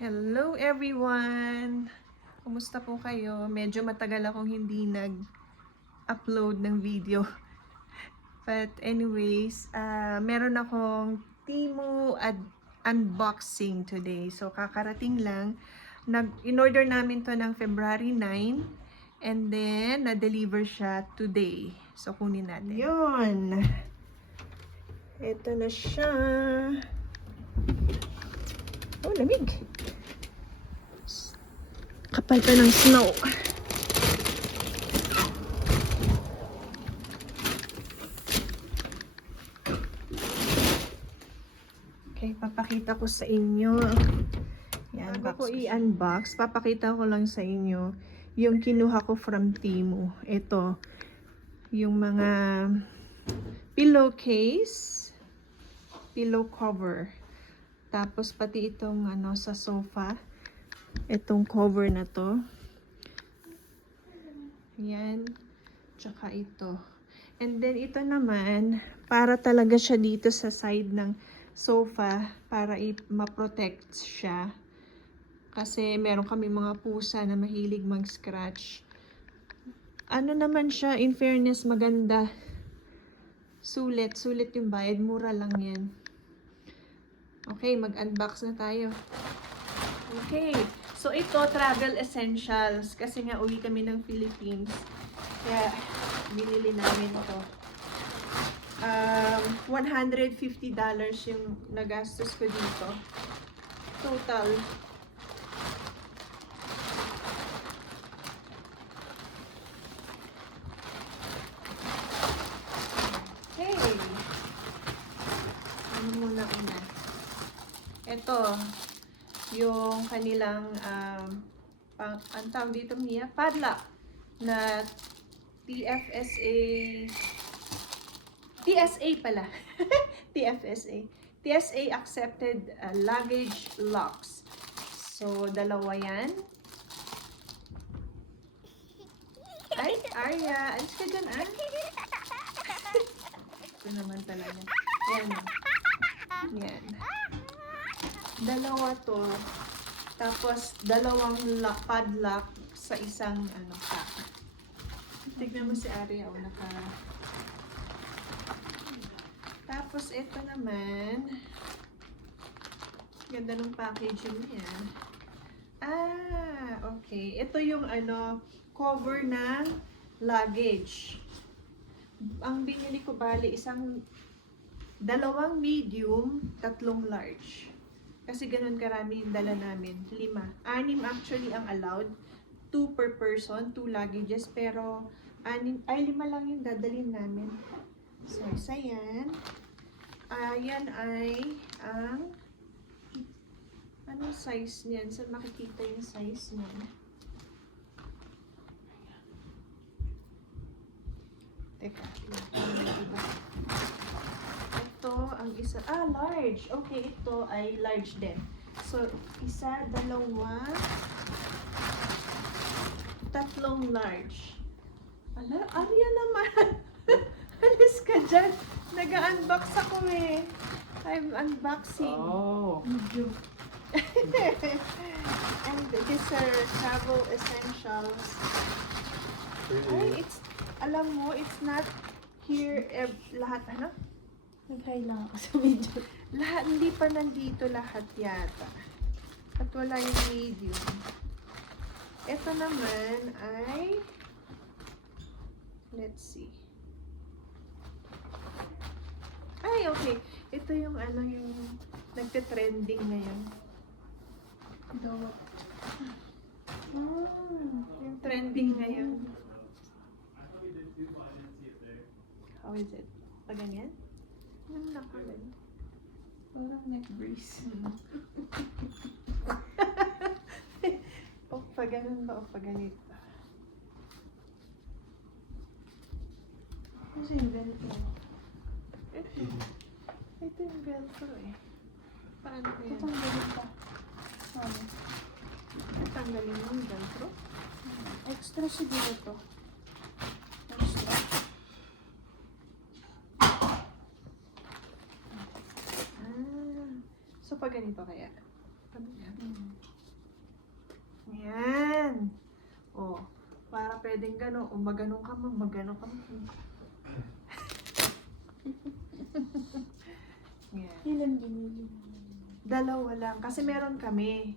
Hello everyone! Kumusta po kayo? Medyo matagal akong hindi nag-upload ng video. But anyways, meron akong Temu unboxing today. So kakarating lang. In-order namin to ng February 9 and then na-deliver siya today. So kunin natin. Yun! Ito na siya. Oh, lamig! Kapal pa ng snow. Okay, papakita ko sa inyo. Yan, bago ko i-unbox, papakita ko lang sa inyo yung kinuha ko from Temu. Ito, yung mga pillowcase, pillow cover. Tapos pati itong sa sofa. Itong cover na to. Yan. Tsaka ito. And then ito naman, para talaga siya dito sa side ng sofa para ma-protect siya. Kasi meron kami mga pusa na mahilig mag-scratch. Ano naman siya, in fairness, maganda. Sulit yung bayad. Mura lang yan. Okay, mag-unbox na tayo. Okay. So, ito, travel essentials. Kasi nga, uwi kami ng Philippines. Kaya, binili namin ito. $150 yung nagastos ko dito. Total. Okay. Ano muna una? Ito. Yung kanilang ang tawag dito niya, padlock na TSA pala. TSA accepted luggage locks. So, dalawa yan. Ay, Arya, alis ka dyan, ah. Ito naman talaga. Yan. Yan. Dalawa to. Tapos, dalawang padlock sa isang pack. Tignan mo si Arya, Tapos, ito naman. Ganda ng packaging niya. Okay. Ito yung cover ng luggage. Ang binili ko bali, dalawang medium, tatlong large. Kasi ganun karami yung dala namin. 5. 6 actually ang allowed. 2 per person, 2 luggages. Pero 5 lang yung dadalhin namin. So, isa yan. Yan ay ang anong size niyan? Saan makikita yung size niyan? Teka. Ito ang isa. Large. Okay, ito ay large din. So, isa, dalawa, tatlong large. Arya naman. Alis ka dyan. Nag-unbox ako eh. I'm unboxing. Oh. And these are travel essentials. Ay, alam mo, it's not here, lahat, Nag-hi lang ako sa video. Lahat, hindi pa nandito lahat yata. At wala yung medium. Ito naman ay, let's see. Ay, okay. Ito yung yung nagte-trending ngayon. Yung trending ngayon. How is it? Pag ganyan? Anong nakalan? Parang neck brace. O pag ganun ba o pag ganito? Kasi yung ganito. Ito yung velcro eh. Paano ko yan? Tatanggalin pa. Sorry. Natanggalin mo yung velcro? Extra siguro to. Extra. So pag ganito kaya? Yan. Oh, para pwedeng gano'n. O maganon ka mo, maganon ka mo. Yan. Ilan binili? Dalawa lang. Kasi meron kami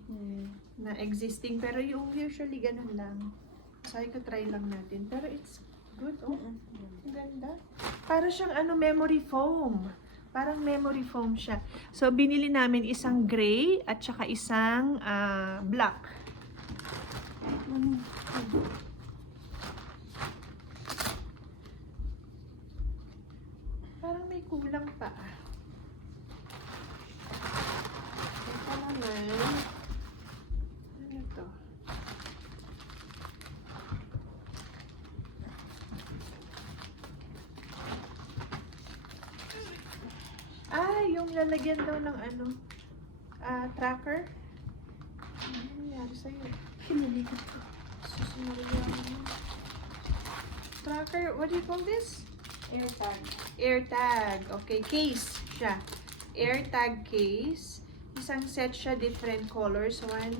na existing. Pero yung usually ganun lang. Sabi ko try lang natin. Pero it's good. Oh, ang ganda. Para siyang memory foam. Parang memory foam siya. So, binili namin isang gray at saka isang black. Parang may kulang pa. Ito naman. Ano to? Yung lalagyan daw ng tracker. Ano nangyari sa'yo? Kinalikot ko. Susunod Tracker, what do you call this? AirTag. AirTag. Okay, case siya. AirTag case. Isang set siya, different colors. 1,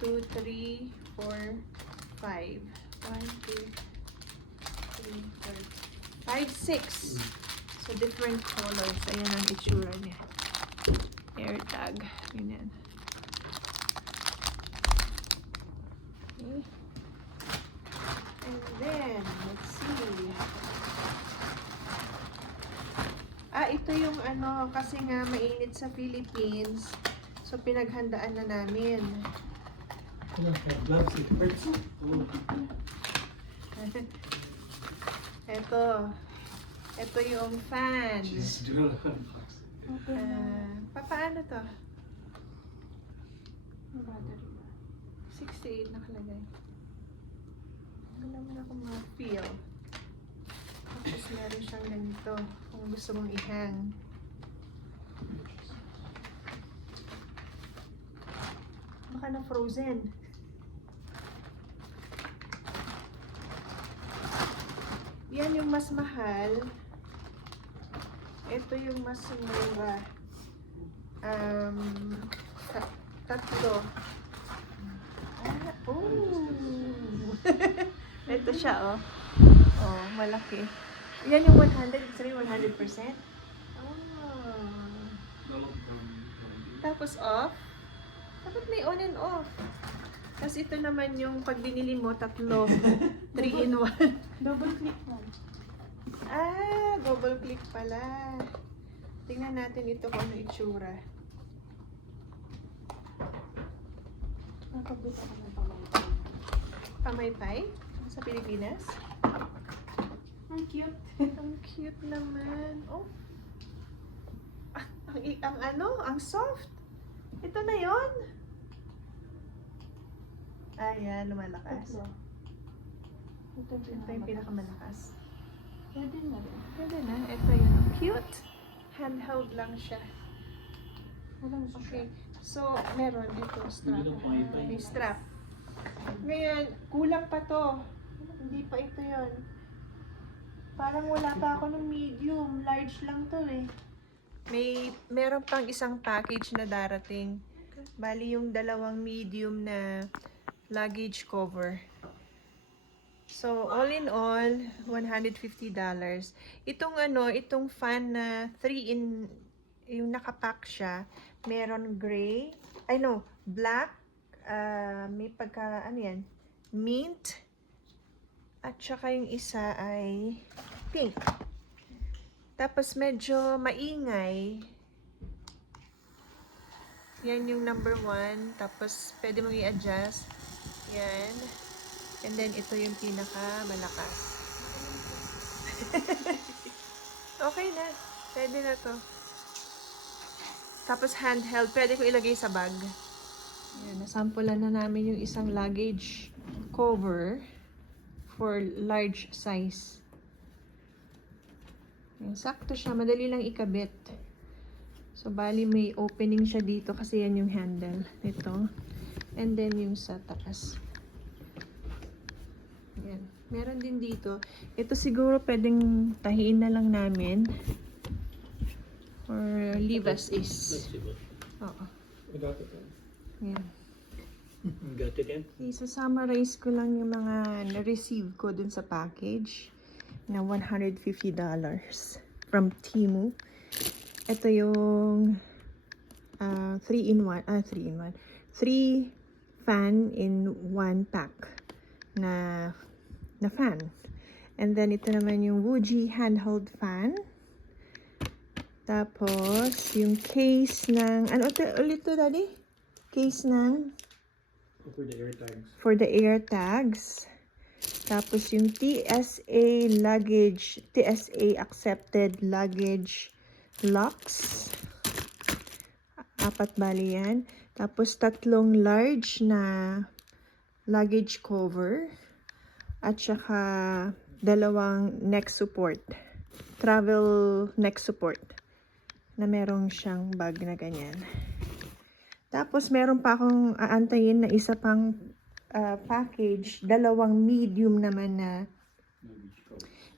2, 3, 4, 5. 1, 2, 3, 4, 5, 6. So, different colors. Ayan ang itsura niya. AirTag. Ganyan. Okay. And then, let's see. Ito yung kasi nga mainit sa Philippines. So, pinaghandaan na namin. Ito yung fan. Paano to? Battery. 68 nakalagay. Wala naman ako ma-feel. Tapos meron siyang ganito. Kung gusto mong i-hang. Baka na frozen. Yan yung mas mahal. Ito yung mas mura. Tatlo. Ito siya, oh. Oh, malaki. Yan yung 100. It's really 100%. Tapos off. Dapat may on and off. Tapos ito naman yung pag binili mo, tatlo. 3 in 1. Double click lang. Double click pala. Tingnan natin ito kung ano itsura. Nakabit ako ng pamay. Pamaypay? Sa Pilipinas? Ang cute. Ang cute naman. Oh. Ang soft. Ito na yon. Ayan, lumalakas. Ito Ito yung pinakamalakas. Pwede na rin. Pwede na. Ito yun. Cute. Handheld lang siya. Walang Okay. So, meron dito strap. May strap. Ngayon, kulang pa to. Hindi pa ito yon. Parang wala pa ako ng medium. Large lang to eh. Meron pang isang package na darating. Bali yung dalawang medium na luggage cover. So, all in all, $150. Itong fan na 3 in, yung nakapack siya, meron gray, black, may pagka, mint, at saka yung isa ay pink. Tapos medyo maingay. Yan yung number 1. Tapos pwede mong i-adjust. Yan. And then ito yung pinaka malakas. Okay na. Pwede na to. Tapos handheld. Pwede ko ilagay sa bag. Yan. Nasampulan na namin yung isang luggage cover for large size. Yan, sakto siya. Madali lang ikabit. So, bali may opening siya dito kasi yan yung handle nito. And then yung sa taas. Yan. Meron din dito. Ito siguro pwedeng tahiin na lang namin. Or leave as is. Oo. Yan. Got it in? Okay, so summarize ko lang yung mga na-receive ko dun sa package na $150 from Temu. Ito yung 3 fan in 1 pack na fan. And then ito naman yung Woojie handheld fan. Tapos yung case ng ano ulit to, Daddy? Case ng For the air tags. for the air tags. Tapos yung TSA accepted luggage locks. 4 bali yan. Tapos 3 large na luggage cover. At saka 2 neck support. Travel neck support. Na merong siyang bag na ganyan. Tapos meron pa akong aantayin na isa pang package. 2 medium naman na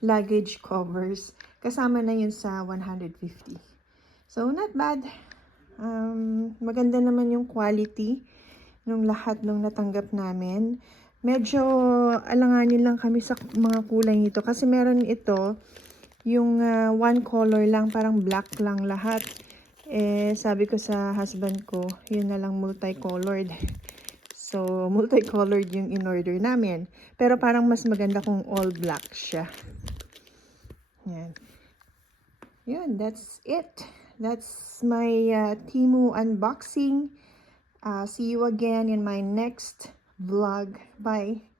luggage covers. Kasama na yun sa 150. So, not bad. Maganda naman yung quality nung lahat nung natanggap namin. Medyo alanganin lang kami sa mga kulay nito. Kasi meron ito, yung one color lang, parang black lang lahat. Eh, sabi ko sa husband ko, yun na lang multicolored. So, multicolored yung in-order namin. Pero parang mas maganda kung all black siya. Yan. Yun, that's it. That's my Temu unboxing. See you again in my next vlog. Bye.